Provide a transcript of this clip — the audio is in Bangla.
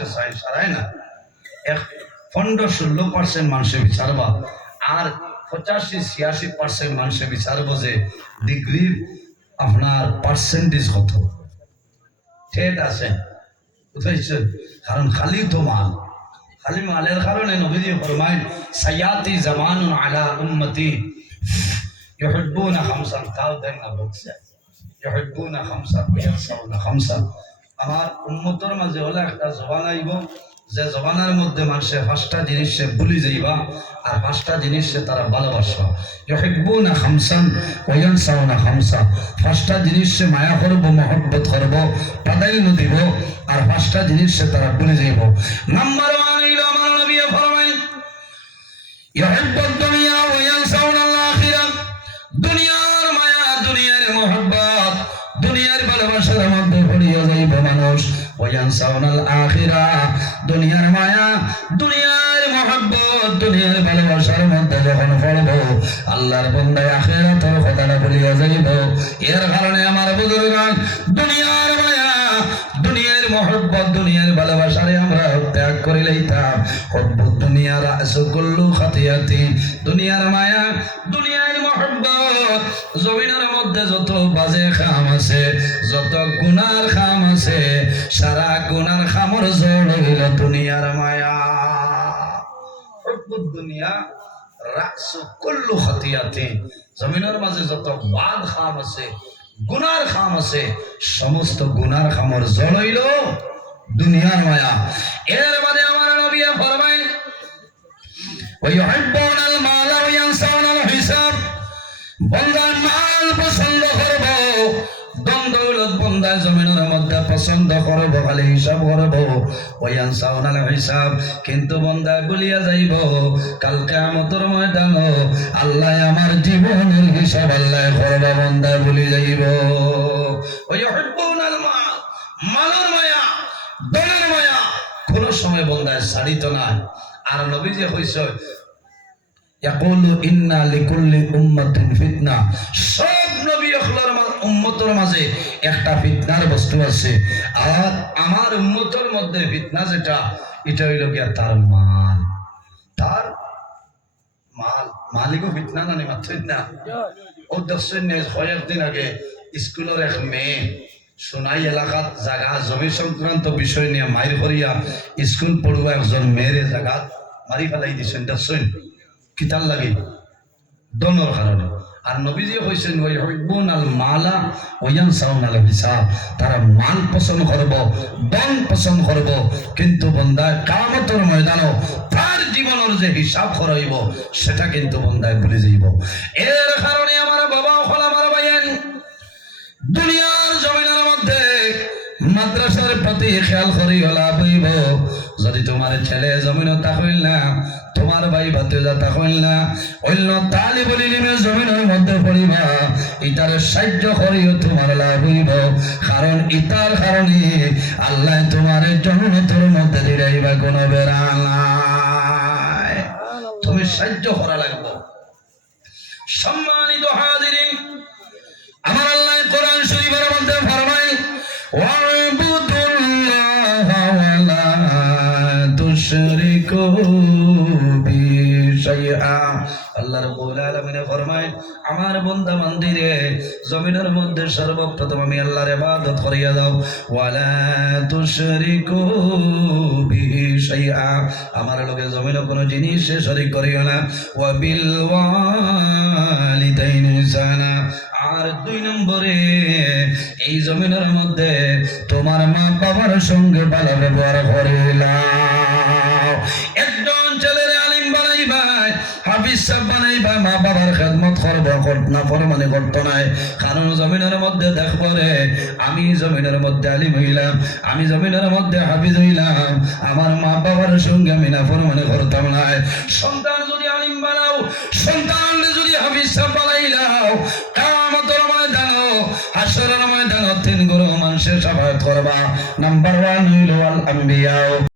মানুষে চাই সারায় না, 15-16% মানুষে বিচারবা, আর 85-86% মানুষে বিচারবো যে ডিগ্রির আপনার পার্সেন্টেজ কত। ঠিক আছে, বুঝাইছেন? কারণ খালি তো মাল, খালি মালের কারণে নবীজি ফরমাইন সায়াতি জামানুন আলা উম্মতি ইউহিব্বুনা খামসান, তাও দেন না বলছে ইউহিব্বুনা খামসান ওয়া ইয়ানসাউনা খামসান। আমার উম্মতের মাঝে হলে একটা জবান আইব যে জবানের মধ্যে মানুষের 5টা জিনিস সে ভুলি যাইবা, আর 5টা জিনিস সে তারা ভালোবাসবা। ইউহিব্বুনা খামসান ওয়া ইয়ানসাউনা খামসা, 5টা জিনিস সে মায়া করব, মহব্বত করব, প্রাধান্য দিব, আর 5টা জিনিস সে তারা ভুলে যাইব। নাম্বার 1 হইল আমার নবী ফরমায় ইউহিব্বুদ দুনিয়া ওয়া ইয়ানসাউনা আল আখিরা, দুনিয়ার মায়া, দুনিয়ার মহব্বত, দুনিয়ার ভালোবাসার মধ্যে পড়িয়া যাইব মানুষ। ওয়া ইয়ানসাউনা আল আখিরা, দুনিয়ার মায়া, দুনিয়ার মহব্বত, দুনিয়ার ভালোবাসার মধ্যে যখন পড়ব আল্লাহর বান্দা আখিরাতের কথাটা ভুলিয়া যাইব। এর কারণে আমার বুজুর্গান দুনিয়ার মায়া, দুনিয়ার মহব্বত, দুনিয়ার ভালোবাসারে আমরা ত্যাগ করে লইতাম। হুব্বুদ দুনিয়া রাসু কুল্লু খাতিয়াতি, দুনিয়ার মায়া, দুনিয়ার মহব্বত, জমিনের মধ্যে যত বাজে খাম আছে, যত গুনার খাম আছে, সারা গুনার খামর জড় হইল দুনিয়ার মায়া। হুব্বুদ দুনিয়া রাসু কুল্লু খাতিয়াতি, জমিনের মাঝে যত বাদ খাম আছে, গুনার খাম আছে, সমস্ত গুনার খামর জড় হইল দুনিয়ার মায়া। এর বাদে আমার নবী ফরমাইন ওয়া ইউহিব্বুনাল মালা ওয়া ইয়ানসাউনাল হিসাব, বান্দা মাল পছন্দ করব, ধন দৌলত বান্দা জমিনের মধ্যে পছন্দ করব, খালি হিসাব করব। ওয়া ইয়ানসাউনাল হিসাব, কিন্তু বান্দা ভুলিয়া যাইব কাল কিয়ামতের ময়দানে আল্লাহ আমার জীবনের হিসাব আল্লাহ করবে, বান্দা ভুলি যাইব। ওয়া ইউহিব্বুনাল মাল, মালের মায়া, ধনের মায়া কোন সময় বান্দায় ছাড়িত না। আর নবীজি কইছে ইয়াকুলু ইন্না লিকুল্লি উম্মাতিন ফিতনা, সব নবী আখলার উম্মতের মাঝে একটা ফিতনার বস্তু আছে, আর আমার উম্মতের মধ্যে ফিতনা যেটা, এটা হইল গিয়া তার মাল। তার মাল, মালিকও ফিতনা না, মাত্র ফিতনা। ও দেখছেন কয়েকদিন আগে স্কুলের এক মেয়ে সোনাই এলাকাত জায়গা জমি সংক্রান্ত বিষয় নিয়ে মাইর করিয়া স্কুল পড়ুয়া একজন মেয়ের জায়গা মারি ফেলাই দিচ্ছেন। দেখছেন কিতাল লাগে দনের কারণে। আর নবীজি কইছেন ওয়া ইউহিব্বুনাল মালা ওয়া ইয়ানসাউনাল হিসাব, তারা মাল পছন্দ করব, ধন পছন্দ করব, কিন্তু বান্দা কিয়ামতের ময়দানে তার জীবনের যে হিসাব করাইব সেটা কিন্তু বান্দায় ভুলে যাইব। এর কারণে আমার বাবা হল, আমার ভাইয়েন, দুনিয়ার জমিনের মধ্যে মাদ্রাসার প্রতি খেয়াল করি লাভ হইব। যদি তোমার ছেলে জমিনে তাকইল না, তোমার ভাই ভাতিজা তাকইল না, অন্য তালিবুল ইলমের জমিনের মধ্যে পড়িবা, ইটার সাহায্য করিও তোমার লাভ হইব। কারণ ইটার কারণে আল্লাহ তোমার জন্নতের মধ্যে দিরাইবা কোন বেড়ালাই, তুমি সাহায্য করা লাগবে। সম্মানিত হাজিরিন, আমার আল্লাহ কোরআন শরীফের মধ্যে ফরমায় ওয়া'বুদুল্লাহা ওয়া লা তুশরিকু বিহি শাইআ। আল্লাহ রাব্বুল আলামিন ফরমায় আমার বান্দা বান্দীরে জমিনের মধ্যে সর্বপ্রথম আমি আল্লাহর ইবাদত করিয়া দাও। ওয়া লা তুশরিকু বিহি শাইআ, আমার লগে জমিনে কোনো জিনিস শরীক করিও না। ওয়া বিল ওয়ালিদাইনি ইহসানা, আর 2 নম্বরে এই জমিনের মধ্যে তোমার মা বাবার সঙ্গে ভালো ব্যবহার করিলাম। একজন ছেলের আলিম বানাইবা, হাফিজ সাহেব বানাইবা, মা বাবার খেদমত করবা, না ফরমানি করতো নাই। কারণ জমিনের মধ্যে দেখবো রে, আমি জমিনের মধ্যে আলিম হইলাম, আমি জমিনের মধ্যে হাফিজ হইলাম, আমার মা বাবার সঙ্গে আমি না ফরমানি করতাম না। সন্তান যদি আলিম বানাও, সন্তান যদি হাফিজ সাহেব বানাইলাও, কিয়ামতের ময়দানে হাসরের ময়দানে 3 গুরু মানুষের শাফাআত করবা। নাম্বার 1 হইল আল আম্বিয়া।